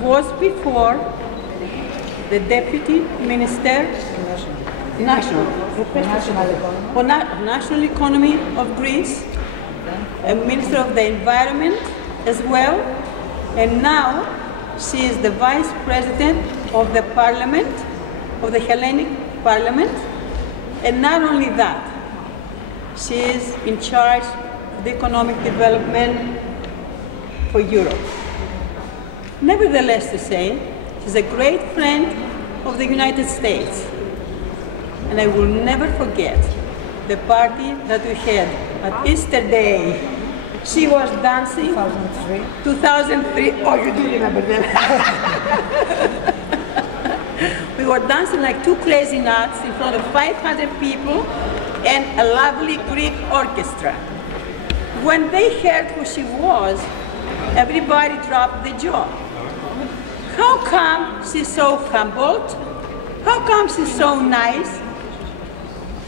was before the Deputy Minister National Economy of Greece, a Minister of the Environment as well, and now she is the Vice President of the Parliament, of the Hellenic Parliament, and not only that, she is in charge of the economic development for Europe. Nevertheless to say, she's a great friend of the United States, and I will never forget the party that we had at Easter Day. She was dancing. 2003. Oh, you do remember that. We were dancing like two crazy nuts in front of 500 people and a lovely Greek orchestra. When they heard who she was, everybody dropped the jaw. How come she's so humbled? How come she's so nice?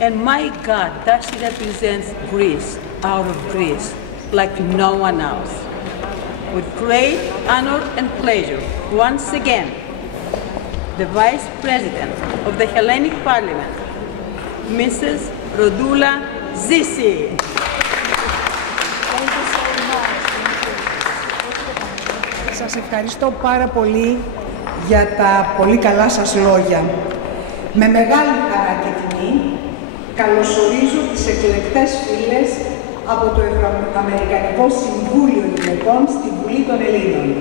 And my God, that she represents Greece, out of Greece, like no one else. With great honor and pleasure, once again, the Vice President of the Hellenic Parliament, Mrs. Rodoula Zisi. Σας ευχαριστώ πάρα πολύ για τα πολύ καλά σας λόγια. Με μεγάλη χαρά και τιμή καλωσορίζω τις εκλεκτές φίλες από το Ευρωαμερικανικό Συμβούλιο Γυναικών στη Βουλή των Ελλήνων.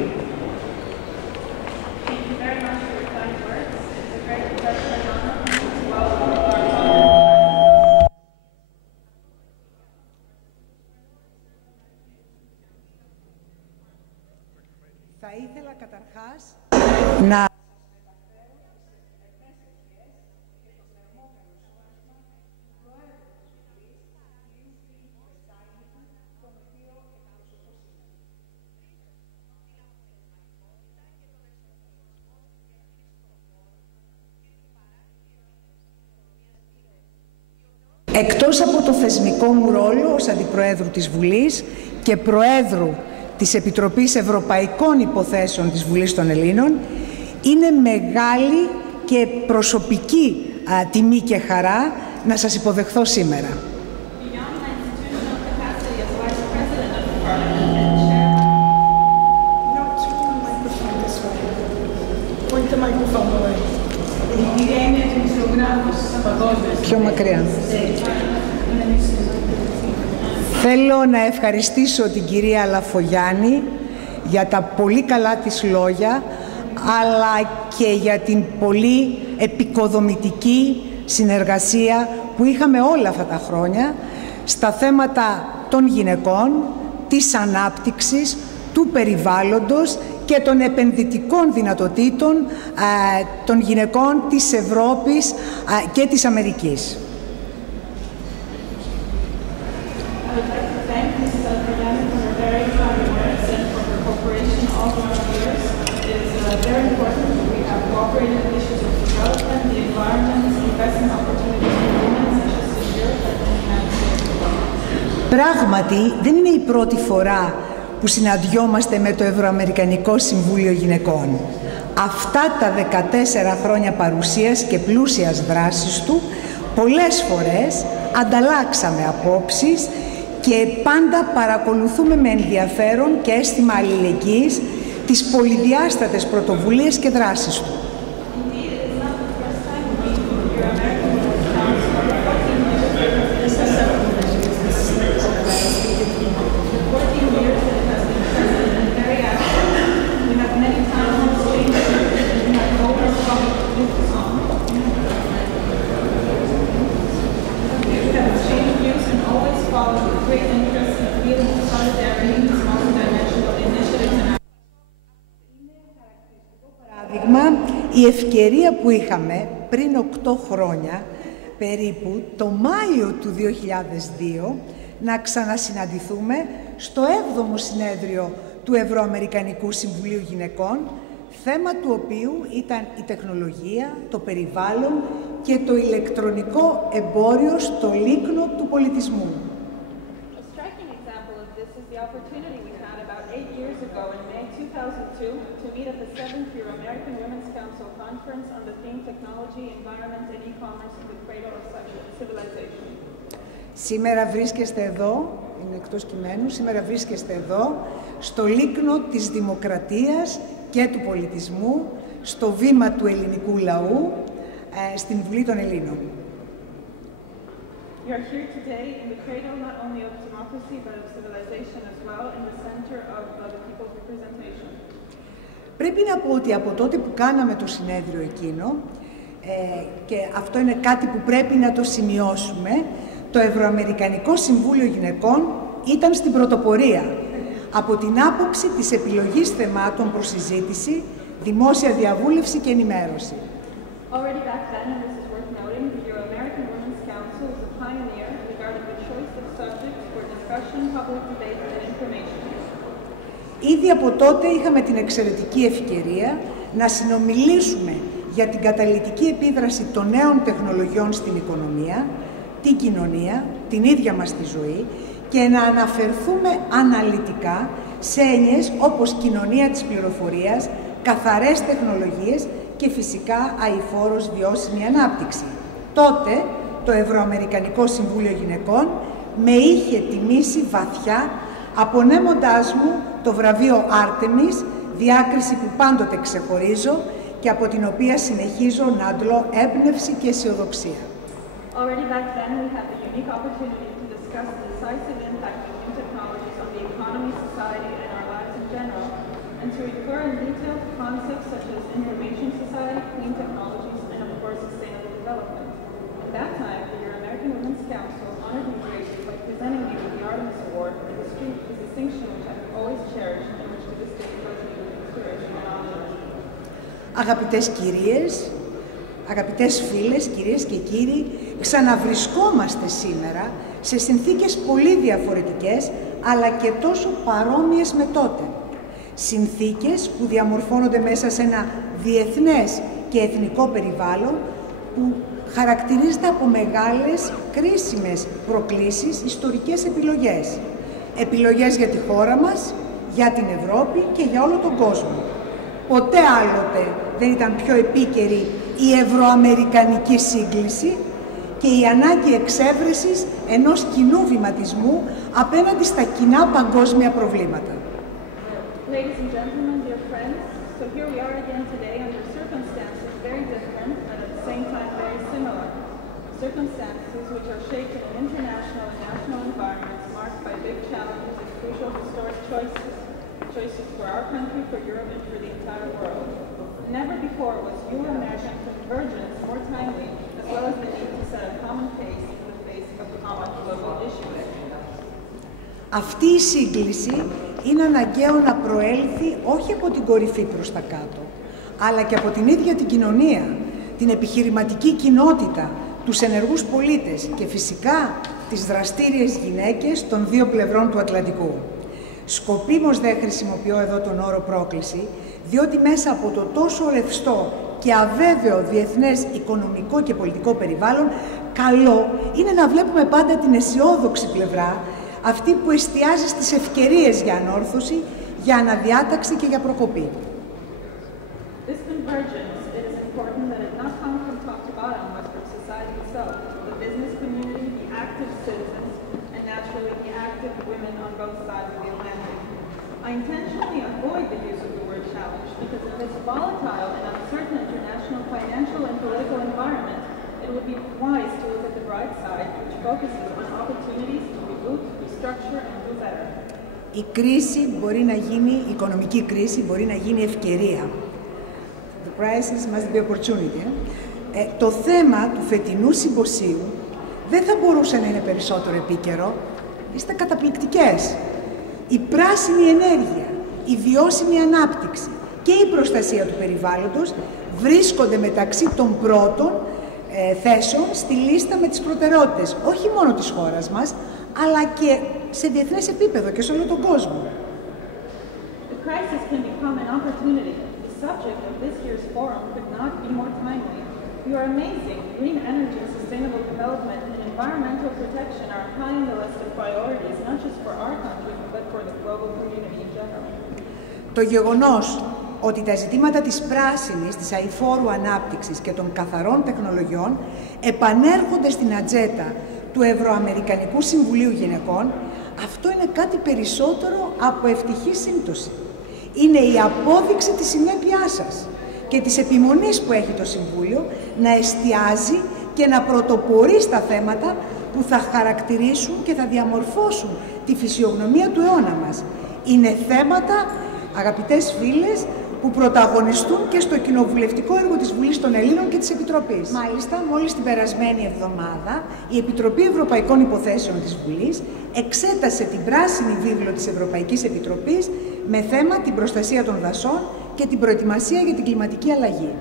Θα ήθελα καταρχάς να εκτός από το θεσμικό μου ρόλο ως Αντιπροέδρου της Βουλής και Προέδρου της Επιτροπής Ευρωπαϊκών Υποθέσεων της Βουλής των Ελλήνων, είναι μεγάλη και προσωπική τιμή και χαρά να σας υποδεχθώ σήμερα. Πιο μακριά. Θέλω να ευχαριστήσω την κυρία Λαφογιάννη για τα πολύ καλά της λόγια, αλλά και για την πολύ επικοδομητική συνεργασία που είχαμε όλα αυτά τα χρόνια στα θέματα των γυναικών, της ανάπτυξης, του περιβάλλοντος και των επενδυτικών δυνατοτήτων των γυναικών της Ευρώπης και της Αμερικής. Πράγματι, δεν είναι η πρώτη φορά που συναντιόμαστε με το Ευρωαμερικανικό Συμβούλιο Γυναικών. Αυτά τα 14 χρόνια παρουσίας και πλούσιας δράσης του, πολλές φορές ανταλλάξαμε απόψεις και πάντα παρακολουθούμε με ενδιαφέρον και αίσθημα αλληλεγγύης τις πολυδιάστατες πρωτοβουλίες και δράσεις του. Η ευκαιρία που είχαμε πριν 8 χρόνια, περίπου, το Μάιο του 2002, να ξανασυναντηθούμε στο 7ο συνέδριο του Ευρωαμερικανικού Συμβουλίου Γυναικών, θέμα του οποίου ήταν η τεχνολογία, το περιβάλλον και το ηλεκτρονικό εμπόριο στο λίκνο του πολιτισμού. A striking example of this is the opportunity we had about 8 years ago in May 2002 2002 to meet at the 7th Euro-American Women's Council Conference on the theme Technology, Environment and E-Commerce in the Cradle of Civilization. Σήμερα βρίσκεστε εδώ, είναι εκτός κειμένου, σήμερα βρίσκεστε εδώ, στο λίκνο της δημοκρατίας και του πολιτισμού, στο βήμα του ελληνικού λαού, στην Βουλή των Ελλήνων. You are here today in the cradle not only of democracy but of civilization as well, in the center of the people's representation. Πρέπει να πω ότι από τότε που κάναμε το συνέδριο εκείνο, και αυτό είναι κάτι που πρέπει να το σημειώσουμε, το Ευρωαμερικανικό Συμβούλιο Γυναικών ήταν στην πρωτοπορία από την άποψη της επιλογής θεμάτων προς συζήτηση, δημόσια διαβούλευση και ενημέρωση. Already back then, and this is worth noting, the Euro-American Women's Council was a pioneer regarding the choice of subjects for discussion, public debate and information. Ήδη από τότε είχαμε την εξαιρετική ευκαιρία να συνομιλήσουμε για την καταλυτική επίδραση των νέων τεχνολογιών στην οικονομία, την κοινωνία, την ίδια μας τη ζωή και να αναφερθούμε αναλυτικά σε έννοιες όπως κοινωνία της πληροφορίας, καθαρές τεχνολογίες και φυσικά αειφόρος βιώσιμη ανάπτυξη. Τότε το Ευρωαμερικανικό Συμβούλιο Γυναικών με είχε τιμήσει βαθιά, απονέμοντάς μου το βραβείο Άρτεμις, διάκριση που πάντοτε ξεχωρίζω και από την οποία συνεχίζω να αντλώ έμπνευση και αισιοδοξία. Already back then, we had the unique opportunity to discuss the decisive impact of new technologies on the economy, society, and our lives in general, and to refer in detail to concepts such as information society, clean technologies, and of course, sustainable development. At that time, the Euro-American Women's Council honored me greatly by presenting me with the Artemis Award, a distinction which I have always cherished and which to this day fills me with inspiration and honor. Αγαπητές κυρίες, αγαπητές φίλες, κυρίες και κύριοι, ξαναβρισκόμαστε σήμερα σε συνθήκες πολύ διαφορετικές, αλλά και τόσο παρόμοιες με τότε. Συνθήκες που διαμορφώνονται μέσα σε ένα διεθνές και εθνικό περιβάλλον που χαρακτηρίζεται από μεγάλες, κρίσιμες προκλήσεις, ιστορικές επιλογές. Επιλογές για τη χώρα μας, για την Ευρώπη και για όλο τον κόσμο. Ποτέ άλλοτε δεν ήταν πιο επίκαιρη η ευρωαμερικανική σύγκληση και η ανάγκη εξέβρεσης ενός κοινού βηματισμού απέναντι στα κοινά παγκόσμια προβλήματα. Ladies and gentlemen, dear friends, so here we are again today under circumstances very different and at the same time very similar. Circumstances which are shaped in an international and national environment marked by big challenges and crucial historic choices. Choices for our country, for Europe, and for the entire world. Never before was Euro-American convergence more timely, as well as the need to set a common pace in the face of common global issues. Αυτή η σύγκληση είναι αναγκαίο να προέλθει όχι από την κορυφή προς τα κάτω, αλλά και από την ίδια την κοινωνία, την επιχειρηματική κοινότητα, τους ενεργούς πολίτες και φυσικά τις δραστήριες γυναίκες των δύο πλευρών του Ατλαντικού. Σκοπίμως δεν χρησιμοποιώ εδώ τον όρο πρόκληση, διότι μέσα από το τόσο ρευστό και αβέβαιο διεθνές οικονομικό και πολιτικό περιβάλλον, καλό είναι να βλέπουμε πάντα την αισιόδοξη πλευρά, αυτή που εστιάζει στις ευκαιρίες για ανόρθωση, για αναδιάταξη και για προκοπή. This convergence, it is important that it not come from top to bottom, but from society itself, the business community, the active citizens, and naturally the active women on both sides of the Atlantic. I intentionally avoid the use of the word challenge because in this volatile and uncertain international financial and political environment, it would be wise to look at the bright side, which focuses on opportunities to reboot, restructure, and do better. Η κρίση μπορεί να γίνει, η οικονομική κρίση μπορεί να γίνει ευκαιρία. The crisis must be opportunity. Το θέμα του φετινού συμποσίου δεν θα μπορούσε να είναι περισσότερο επίκαιρο. Είστε καταπληκτικές. Η πράσινη ενέργεια, η βιώσιμη ανάπτυξη και η προστασία του περιβάλλοντος βρίσκονται μεταξύ των πρώτων θέσεων στη λίστα με τις προτεραιότητες, όχι μόνο της χώρας μας, αλλά και σε διεθνές επίπεδο και σε όλο τον κόσμο. The crisis can become an opportunity. The subject of this year's forum could not be more timely. You are amazing. Green energy, sustainable development, and environmental protection are high on the list of priorities, not just for our country, but for the global community in general. Το γεγονός ότι τα ζητήματα της πράσινης, της αειφόρου ανάπτυξης και των καθαρών τεχνολογιών επανέρχονται στην ατζέντα του Ευρωαμερικανικού Συμβουλίου Γυναικών, αυτό είναι κάτι περισσότερο από ευτυχή σύμπτωση. Είναι η απόδειξη της συνέπειάς σας και της επιμονής που έχει το Συμβούλιο να εστιάζει και να πρωτοπορεί στα θέματα που θα χαρακτηρίσουν και θα διαμορφώσουν τη φυσιογνωμία του αιώνα μας. Είναι θέματα, αγαπητές φίλες, που πρωταγωνιστούν και στο κοινοβουλευτικό έργο της Βουλής των Ελλήνων και της Επιτροπής. Μάλιστα, μόλις την περασμένη εβδομάδα, η Επιτροπή Ευρωπαϊκών Υποθέσεων της Βουλής εξέτασε την πράσινη βίβλο της Ευρωπαϊκής Επιτροπής με θέμα την προστασία των δασών και την προετοιμασία για την κλιματική αλλαγή.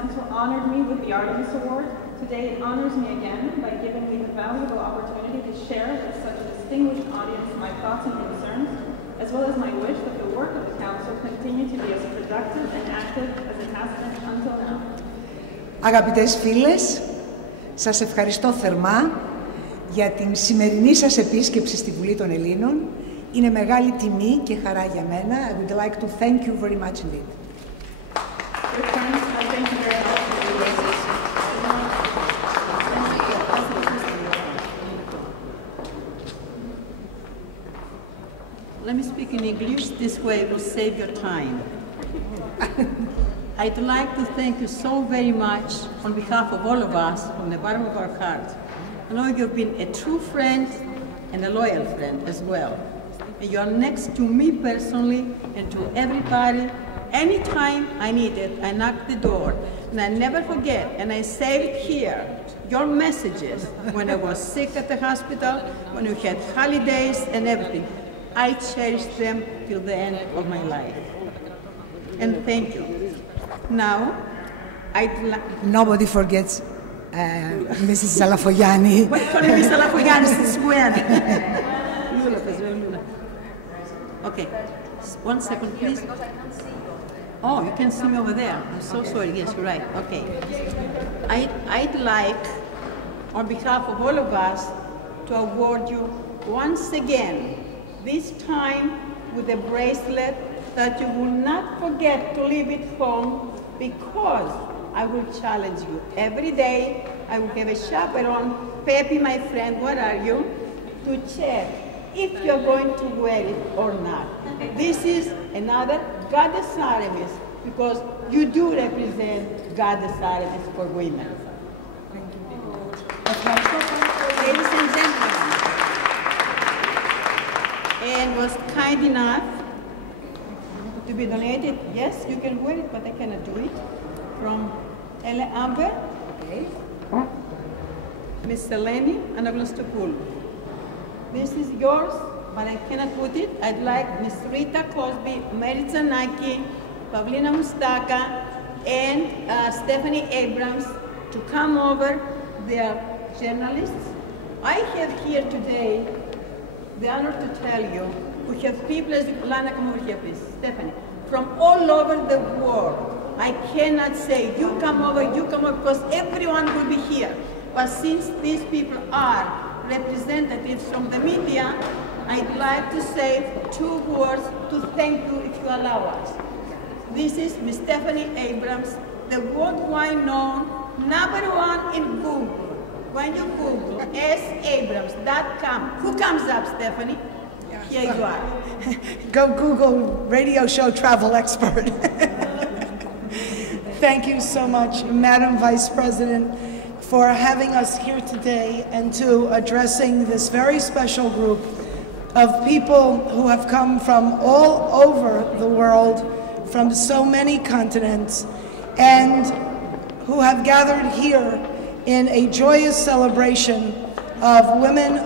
Council honored me with the Artemis Award. Today it honors me again by giving me the valuable opportunity to share with such a distinguished audience my thoughts and concerns, as well as my wish that the work of the Council continue to be as productive and active as it has been until now. Αγαπητές φίλες, σας ευχαριστώ θερμά για την σημερινή σας επίσκεψη στη Βουλή των Ελλήνων. Είναι μεγάλη τιμή και χαρά για μένα. I would like to thank you very much indeed. Let me speak in English. This way will save your time. I'd like to thank you so very much on behalf of all of us, from the bottom of our heart. I know you've been a true friend and a loyal friend as well. And you are next to me personally and to everybody. Anytime I need it, I knock the door. And I never forget, and I say it here, your messages when I was sick at the hospital, when we had holidays and everything. I cherish them till the end of my life. And thank you. Now, I'd like... Nobody forgets Mrs. Salafoyani. What do you call Mrs. Salafoyani since when? Okay, 1 second, please. Oh, you can see me over there. I'm so sorry. Yes, you're right. Okay. I'd like, on behalf of all of us, to award you once again, this time with a bracelet that you will not forget to leave it home, because I will challenge you every day. I will have a chaperone, Pepe, my friend, where are you, to check if you're going to wear it or not. This is another Goddess Artemis, because you do represent Goddess Artemis for women. Thank you. Ladies and gentlemen, and was kind enough to be donated. Yes, you can wear it, but I cannot do it. From Ele Amber, okay. Miss Eleni Anagnostopoulou. This is yours, but I cannot put it. I'd like Miss Rita Cosby, Mary Zanaki, Pavlina Mustaka, and Stephanie Abrams to come over. They are journalists. I have here today the honor to tell you, we have people, as Lana, come over here, please, Stephanie, from all over the world. I cannot say, you come over, because everyone will be here. But since these people are representatives from the media, I'd like to say 2 words to thank you if you allow us. This is Ms. Stephanie Abrams, the worldwide known #1 in Google. When you Google sabrams.com, who comes up, Stephanie? Here you are. Go Google radio show travel expert. Thank you so much, Madam Vice President, for having us here today and to addressing this very special group of people who have come from all over the world, from so many continents, and who have gathered here in a joyous celebration of women,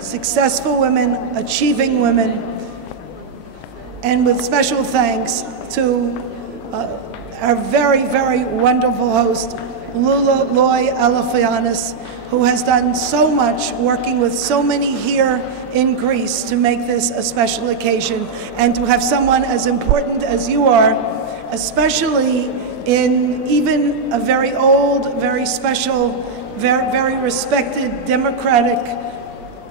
successful women, achieving women, and with special thanks to our very, very wonderful host, Lula Loy Alafianis, who has done so much working with so many here in Greece to make this a special occasion, and to have someone as important as you are, especially in even a very old, very special, very respected democratic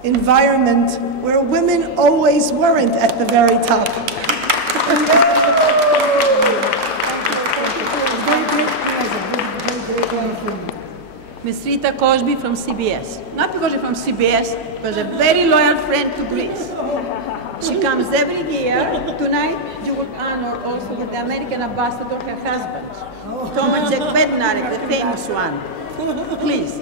environment where women always weren't at the very top. Ms. Rita Cosby from CBS. Not because you're from CBS, but a very loyal friend to Greece. She comes every year. Tonight, you will honor also with the American ambassador, her husband, Thomas Jack Bednarik, the famous one. Please.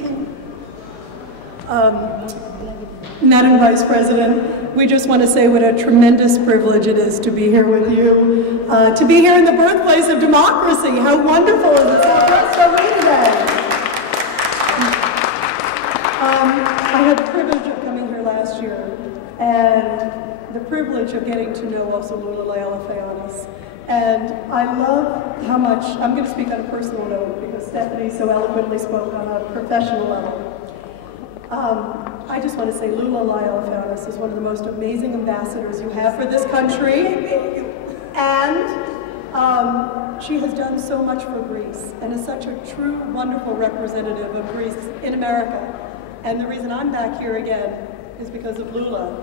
Madam Vice President, we just want to say what a tremendous privilege it is to be here with you, to be here in the birthplace of democracy. How wonderful is this? How blessed are we today? I had the privilege of coming here last year, and the privilege of getting to know also Lula Alafianis. And I love how much, I'm going to speak on a personal note because Stephanie so eloquently spoke on a professional level. I just want to say Lula Alafianis is one of the most amazing ambassadors you have for this country. And she has done so much for Greece and is such a true, wonderful representative of Greece in America. And the reason I'm back here again is because of Lula.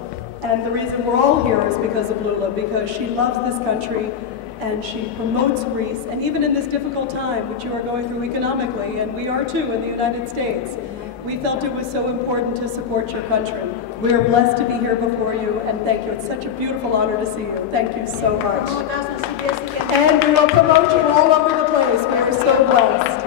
And the reason we're all here is because of Lula, because she loves this country and she promotes Greece. And even in this difficult time, which you are going through economically, and we are too in the United States, we felt it was so important to support your country. We are blessed to be here before you, and thank you. It's such a beautiful honor to see you. Thank you so much. And we will promote you all over the place. We are so blessed.